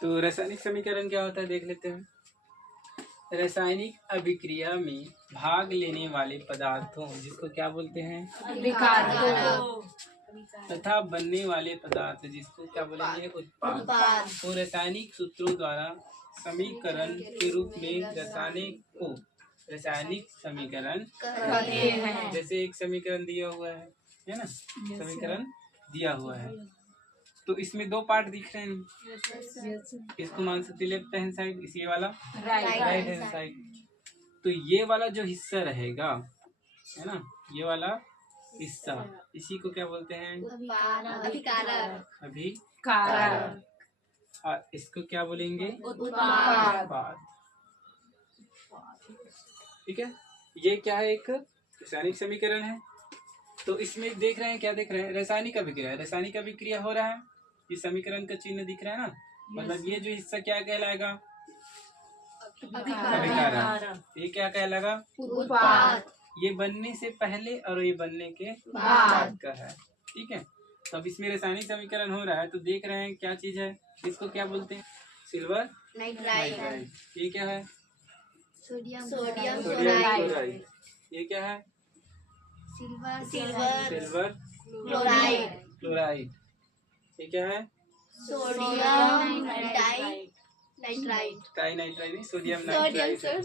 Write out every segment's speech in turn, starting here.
तो रासायनिक समीकरण क्या होता है देख लेते हैं। रासायनिक अभिक्रिया में भाग लेने वाले पदार्थों जिसको क्या बोलते हैं, तथा बनने वाले पदार्थ जिसको क्या बोलेंगे, उत्पाद। तो रासायनिक सूत्रों द्वारा समीकरण के रूप में रासायनिक समीकरण कहते हैं। जैसे एक समीकरण दिया हुआ है ना, समीकरण दिया हुआ है तो इसमें दो पार्ट दिख रहे हैं। इसको मान सकते लेफ्ट हैंड साइड, इसी वाला राइट हैंड साइड। तो ये वाला जो हिस्सा रहेगा है ना, ये वाला हिस्सा, इसी को क्या बोलते हैं, अभिकारक। और इसको क्या बोलेंगे, उत्पाद। ठीक है, ये क्या है, एक रासायनिक समीकरण है। तो इसमें देख रहे हैं, क्या देख रहे हैं, रासायनिक अभिक्रिया। रासायनिक अभिक्रिया हो रहा है, ये समीकरण का चिन्ह दिख रहा है ना, मतलब ये जो हिस्सा क्या कहलाएगा, अभिकारक। ये क्या कहलाएगा, उत्पाद। ये बनने से पहले और ये बनने के बाद का है। ठीक है, तो अब इसमें रासायनिक समीकरण हो रहा है तो देख रहे हैं क्या चीज है, इसको क्या बोलते हैं, सिल्वर नाइट्राइड। ये क्या है, सोडियम क्लोराइड। ये क्या है, सिल्वर क्लोराइड। ये क्या है, सोडियम नाइट्राइड नहीं, सोडियम नाइट्राइड।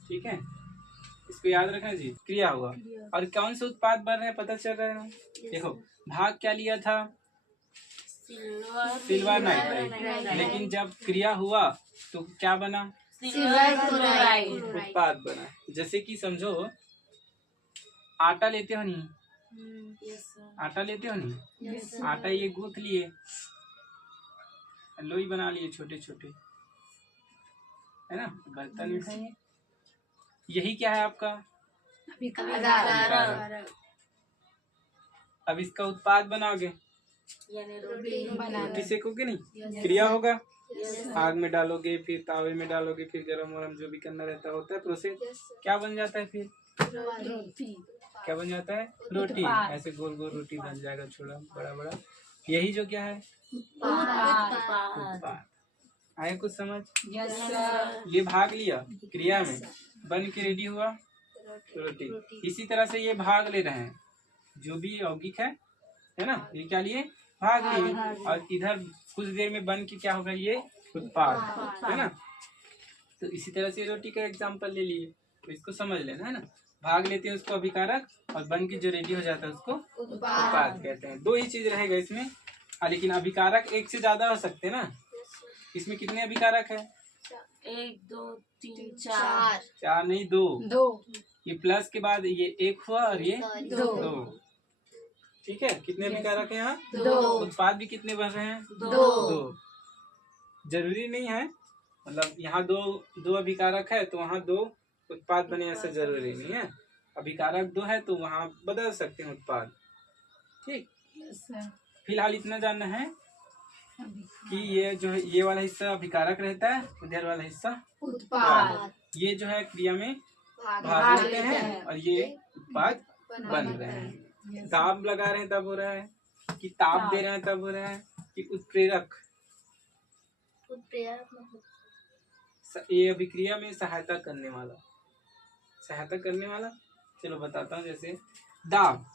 ठीक है, इसको याद रखना जी। क्रिया हुआ और कौन से उत्पाद बन रहे हैं पता चल रहा है। देखो भाग क्या लिया था, सिल्वर नाइट्राइड, लेकिन जब क्रिया हुआ तो क्या बना, सिल्वर क्लोराइड, उत्पाद बना। जैसे कि समझो आटा लेते हो नहीं, आटा लेते हो नहीं, आटा ये गूंथ लिए, लोई बना लिए छोटे छोटे, है ना, बर्तन में है। यही क्या है आपका, अभिकारक। अब इसका उत्पाद बनाओगे, रोटी सेकोगे नहीं, क्रिया होगा, आग में डालोगे, फिर तावे में डालोगे, फिर गरम वरम जो भी करना रहता होता है प्रोसेस, क्या बन जाता है, फिर क्या बन जाता है, रोटी। ऐसे गोल गोल रोटी बन जाएगा, छोटा बड़ा बड़ा। यही जो क्या है, उत्पाद। आए कुछ समझ, ये भाग लिया क्रिया में, बन के रेडी हुआ रोटी। इसी तरह से ये भाग ले रहे हैं, जो भी यौगिक है ना, ये क्या लिए, भाग लिए, और इधर कुछ देर में बन के क्या होगा, ये उत्पाद, है ना। तो इसी तरह से रोटी का एग्जांपल ले लिए, तो इसको समझ लेना, है ना। भाग लेते हैं उसको अभिकारक, और बन के जो रेडी हो जाता है उसको उत्पाद कहते हैं। दो ही चीज रहेगा इसमें, लेकिन अभिकारक एक से ज्यादा हो सकते हैं ना। इसमें कितने अभिकारक है, 1 2 3 4 चार नहीं, दो। ये प्लस के बाद ये एक हुआ और ये दो। ठीक है, कितने अभिकारक है यहाँ, दो। उत्पाद भी कितने बन रहे हैं, दो। जरूरी नहीं है, मतलब यहाँ दो अभिकारक है तो वहाँ दो उत्पाद बने, ऐसा जरूरी नहीं है। अभिकारक दो है तो वहाँ बदल सकते हैं उत्पाद। ठीक, फिलहाल इतना जानना है कि ये जो है, ये वाला हिस्सा अभिकारक रहता है, इधर वाला हिस्सा उत्पाद। ये जो है क्रिया में भाग लेते हैं और ये उत्पाद बन रहे हैं। दाब लगा रहे हैं तब हो रहा है, कि ताप दे रहे हैं तब हो रहा है, कि उत्प्रेरक, ये अभिक्रिया में सहायता करने वाला। चलो बताता हूँ, जैसे दाब,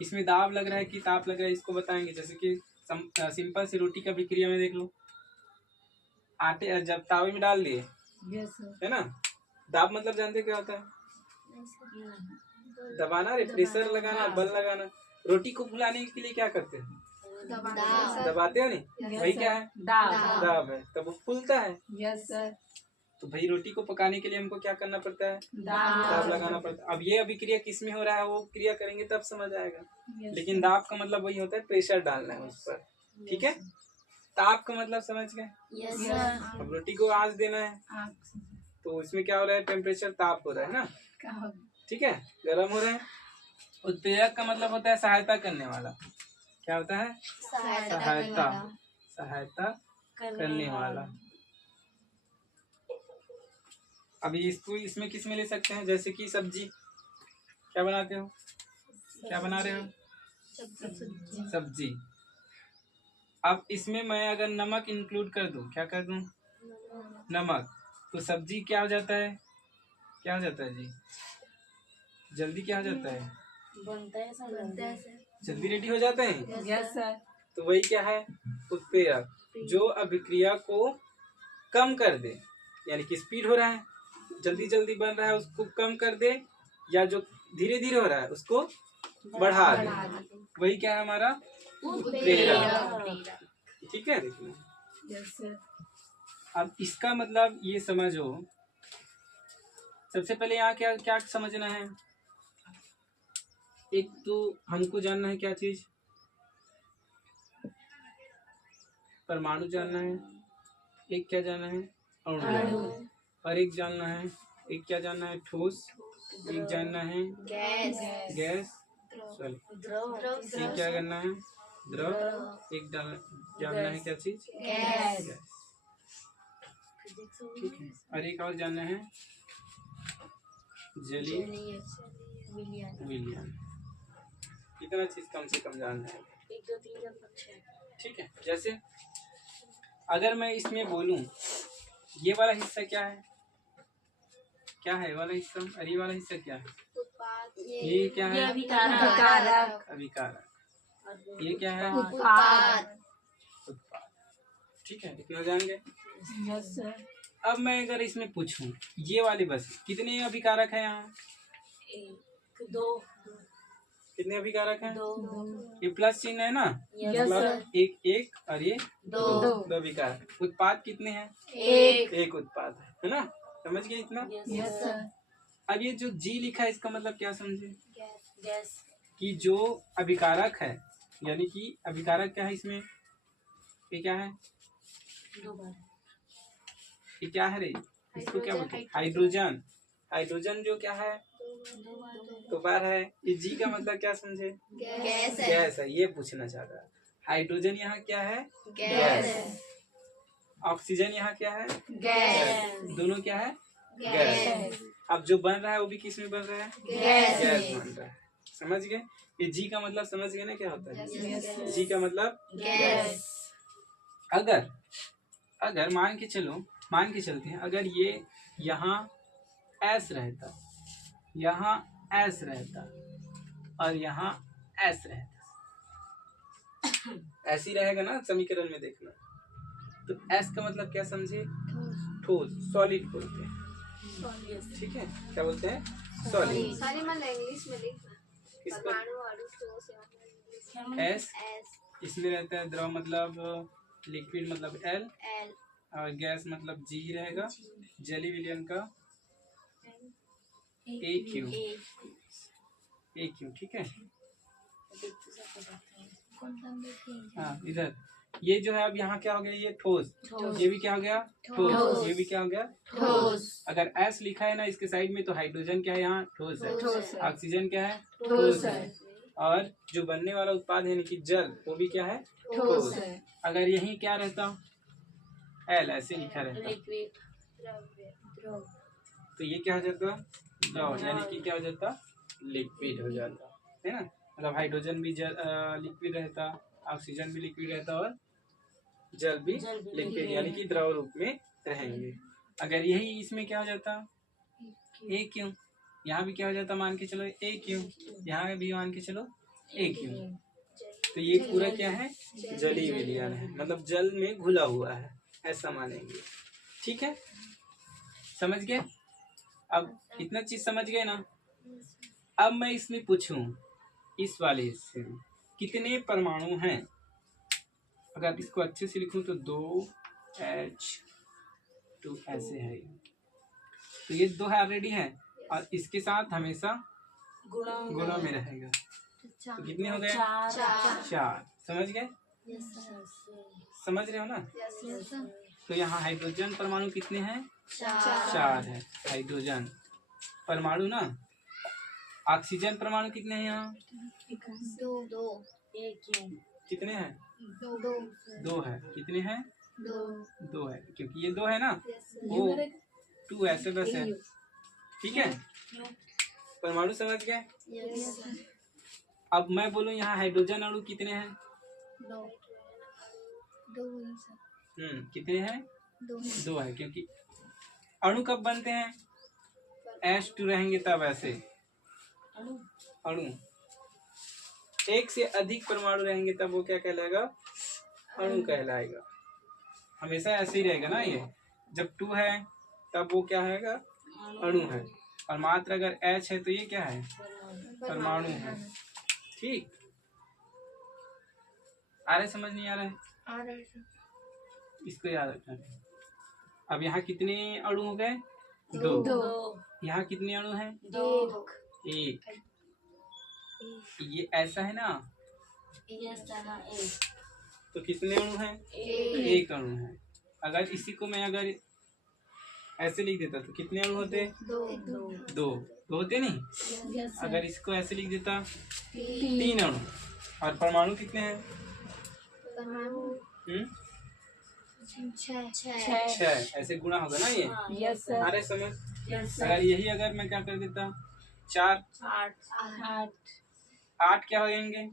इसमें दाब लग रहा है कि ताप लग रहा है, इसको बताएंगे। जैसे कि सिंपल सी रोटी का अभिक्रिया में देख लो, आटे जब तावे में डाल दिए, है ना, दाब मतलब जानते क्या होता है, दबाना रे, प्रेशर लगाना, बल लगाना। रोटी को फुलाने के लिए क्या करते हैं, दबाते हो नहीं, वही क्या है, दाब है, तब वो फूलता है। Yes sir. तो भाई रोटी को पकाने के लिए हमको क्या करना पड़ता है, दाब लगाना पड़ता है। अब ये अभिक्रिया किस में हो रहा है, वो क्रिया करेंगे तब समझ आएगा। लेकिन दाब का मतलब वही होता है, प्रेशर डालना है उस पर। ठीक है, ताप का मतलब समझ गए। अब रोटी को आंच देना है तो इसमें क्या हो रहा है, टेम्परेचर, ताप हो रहा है ना। ठीक है, गर्म हो रहा है। उत्प्रेरक का मतलब होता है सहायता करने वाला। क्या होता है, सहायता करने वाला। अभी इसको इसमें किस में ले सकते हैं, जैसे कि सब्जी, क्या बनाते हो, क्या बना रहे हो, सब्जी। अब इसमें मैं अगर नमक इंक्लूड कर दूं, क्या कर दूं? नमक, तो सब्जी क्या हो जाता है? क्या हो जाता है जी? जल्दी क्या हो जाता है? बनता है सर। जल्दी रेडी हो जाते हैं। Yes sir. तो वही क्या है? उत्प्रेरक, जो अभिक्रिया को कम कर दे, यानी कि स्पीड हो रहा है, जल्दी जल्दी बन रहा है, उसको कम कर दे, या जो धीरे धीरे हो रहा है उसको बढ़ा दे, वही क्या है हमारा? उत्प्रेरक। ठीक है, देखिए यस सर। अब इसका मतलब ये समझो, सबसे पहले यहाँ क्या क्या समझना है? एक तो हमको जानना है क्या चीज? परमाणु जानना है, एक क्या जानना है? अणु। और एक जानना है, एक क्या जानना है? ठोस। एक जानना है गैस, सॉरी, एक क्या करना है? द्रव। एक जानना है क्या चीज? गैस। ठीक है, और एक और जानना है जलीय विलयन। कितना चीज कम से कम जानना है? 1 2 3 4 5 ठीक है, जैसे अगर मैं इसमें बोलूं ये वाला हिस्सा क्या है? क्या है वाला हिस्सा? और ये वाला हिस्सा क्या है? ये क्या है? अभिकारक। अभिकारक। ये क्या है? उत्पाद। उत्पाद। ठीक है, इतना जान गए। Yes sir. अब मैं अगर इसमें पूछूं ये वाली बस कितने अभिकारक है यहाँ? 1 2 कितने अभिकारक हैं? 2। ये प्लस चिन्ह है ना? यस मतलब सर। एक और ये 2 अभिकारक। उत्पाद कितने हैं? 1। एक उत्पाद है ना? समझ गए इतना? Yes sir. अब ये जो जी लिखा है इसका मतलब क्या समझे? गैस। कि जो अभिकारक है, यानी कि अभिकारक क्या है इसमें? ये क्या है? 2 बार। ये क्या है रे? इसको क्या बोलते हैं? हाइड्रोजन। हाइड्रोजन जो क्या है? 2 बार है। ये जी का मतलब क्या समझे? गैस है। ये पूछना चाह रहा है। हाइड्रोजन यहाँ क्या है? गैस। ऑक्सीजन यहाँ क्या है? गैस। दोनों क्या है? गैस। अब जो बन रहा है वो भी किस में बन रहा है? गैस बन रहा है। समझ गए? ये जी का मतलब समझ गए ना क्या होता है? जी का मतलब गैस। अगर अगर मान के चलते हैं, अगर ये यहाँ एस रहता, यहाँ एस रहता और यहाँ एस रहता, ऐसे ही रहेगा ना समीकरण में, देखना। तो एस का मतलब क्या समझे? ठोस, सॉलिड बोलते हैं। ठीक है, क्या बोलते हैं? सॉलिड। सारी मतलब इंग्लिश में लिखना। इसको परमाणु अणु ठोस या मतलब एस, इसमें रहता है द्रव मतलब लिक्विड मतलब एल, एल और गैस मतलब जी रहेगा। जली विलयन का ए क्यू। ठीक है। हाँ, इधर ये जो है अब यहाँ क्या हो गया? ये ठोस। ये भी क्या हो गया? ठोस। ये भी क्या हो गया? ठोस। अगर एस लिखा है ना इसके साइड में, तो हाइड्रोजन क्या है यहाँ? ठोस है। ऑक्सीजन क्या है? ठोस है। और जो बनने वाला उत्पाद है यानी कि जल, वो भी क्या है? ठोस है। अगर यही क्या रहता? एल ऐसे लिखा रहता, तो ये क्या हो जाता? द्रव, यानी कि क्या हो जाता? लिक्विड हो जाता है ना। मतलब हाइड्रोजन भी लिक्विड रहता, ऑक्सीजन भी लिक्विड रहता और जल भी लिक्विड यानी कि द्रव रूप में रहेंगे। अगर यही इसमें क्या हो जाता? ए क्यों। यहाँ भी क्या हो जाता? मान के चलो ए क्यों। यहाँ भी मान के चलो ए क्यों। तो ये पूरा क्या है? जलीय विलयन है, मतलब जल में घुला हुआ है, ऐसा मानेंगे। ठीक है, समझ गए? अब इतना चीज समझ गए ना? अब मैं इसमें पूछूं इस वाले हिस्से में कितने परमाणु हैं? अगर इसको अच्छे से लिखूं तो 2H2 ऐसे है। तो ये 2 है ऑलरेडी है, और इसके साथ हमेशा गुणा में रहेगा। तो कितने हो गए? 4। समझ गए? समझ रहे हो ना? तो यहाँ हाइड्रोजन परमाणु कितने हैं? 4 है हाइड्रोजन परमाणु ना। ऑक्सीजन परमाणु कितने हैं यहाँ? 2 कितने हैं? 2 है। कितने हैं? 2 है, क्योंकि ये 2 है ना, वो 2 ऐसे बस है। ठीक है, परमाणु समझ गए? अब मैं बोलूं यहाँ हाइड्रोजन अणु कितने हैं? दो ही सर। कितने हैं? दो। दो है, क्योंकि अणु कब बनते हैं? H2 रहेंगे तब ऐसे अणु। एक से अधिक परमाणु रहेंगे तब वो क्या कहलाएगा? अणु कहलाएगा। हमेशा ऐसे ही रहेगा ना ये। जब 2 है तब वो क्या है? अणु है। और मात्र अगर H है तो ये क्या है? परमाणु है। ठीक, आ रहे? समझ नहीं आ रहा है? आ रहा है सर। इसको याद रखना है। अब यहाँ कितने अणु हो गए? दो। यहाँ कितने अणु हैं? दो। एक। ये ऐसा है ना, तो कितने अणु हैं? एक अणु है। अगर इसी को मैं अगर ऐसे लिख देता तो कितने अणु होते? दो होते नहीं? अगर इसको ऐसे लिख देता 3 अणु। और परमाणु कितने हैं? परमाणु 6। ऐसे गुणा होगा ना ये। Yes sir. अरे समझ। अगर यही अगर मैं क्या कर देता 4, 8 क्या हो जाएंगे?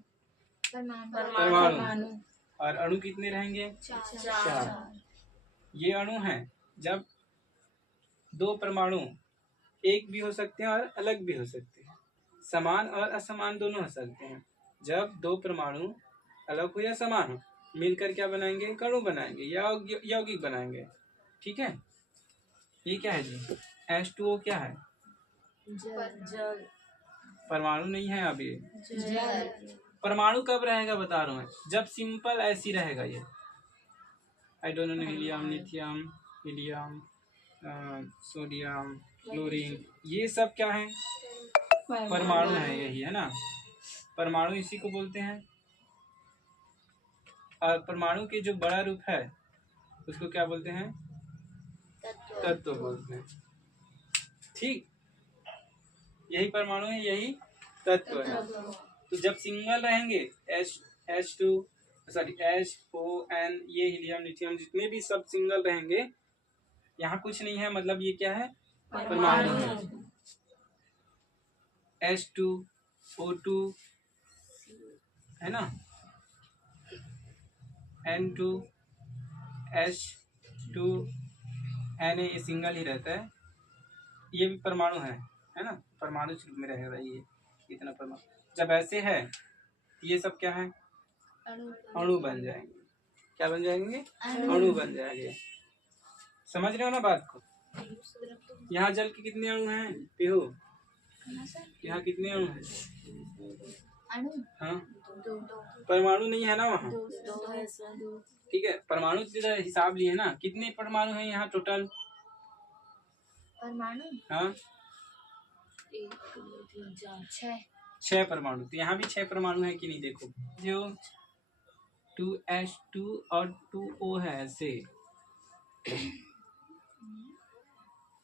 परमाणु। और अणु कितने रहेंगे? 4। ये अणु हैं। जब 2 परमाणु एक भी हो सकते हैं और अलग भी हो सकते हैं, समान और असमान दोनों हो सकते हैं। जब 2 परमाणु अलग हो या समान हो, मिलकर क्या बनाएंगे? अणु बनाएंगे या यौगिक बनाएंगे। ठीक है। ये क्या है जी? H2O क्या है? जल। परमाणु नहीं है अभी। परमाणु कब रहेगा बता रहा हूँ मैं, जब सिंपल ऐसी रहेगा ये hydrogen, helium, lithium, helium, sodium, chlorine, ये सब क्या है? परमाणु है। यही है ना, परमाणु इसी को बोलते हैं। और परमाणु के जो बड़ा रूप है उसको क्या बोलते हैं? तत्व बोलते हैं। ठीक, यही परमाणु है, यही तत्व है। तो जब सिंगल रहेंगे H2 सॉरी HON, ये हीलियम, लिथियम, जितने भी सब सिंगल रहेंगे, यहाँ कुछ नहीं है, मतलब ये क्या है? परमाणु है। H2O2 है ना, N2 H2 Na, ये सिंगल ही रहता है। ये भी परमाणु है ना, परमाणु रूप में रहेगा ये इतना परमाणु। जब ऐसे है ये सब क्या है? अणु बन जाएंगे। क्या बन जाएंगे? अणु बन जाएंगे। समझ रहे हो ना बात को? यहाँ जल के कितने अणु हैं पीहू? यहाँ कितने अणु हैं? हाँ, परमाणु नहीं है ना वहाँ। ठीक है, परमाणु का हिसाब लिए ना, कितने परमाणु हैं यहाँ टोटल? परमाणु हाँ 1 2 3 4 6 परमाणु। तो यहाँ भी 6 परमाणु है कि नहीं? देखो जो 2H2 और 2O है ऐसे।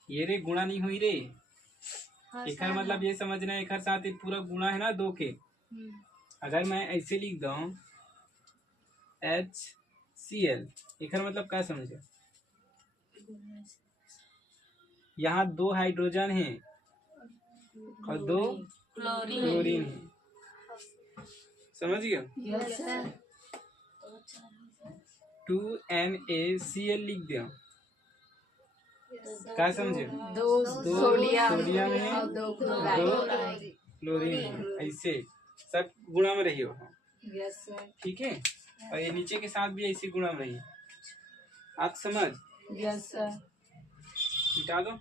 ये रे गुणा नहीं हुई रे। एक हर मतलब ये समझना है, एक हर साथ एक पूरा गुणा है ना 2 के। अगर मैं ऐसे लिख दूं HCl, एक हर मतलब क्या समझे? यहाँ 2 हाइड्रोजन है और 2 क्लोरीन है। समझ गया? 2NaCl लिख दिया। क्या समझे? 2 सोडियम है और 2 2 क्लोरीन, ऐसे सब गुणा में रही हो। Yes sir. ठीक है, और ये नीचे के साथ भी ऐसी गुणा में रही। आप समझ? Yes sir. मिटा दो।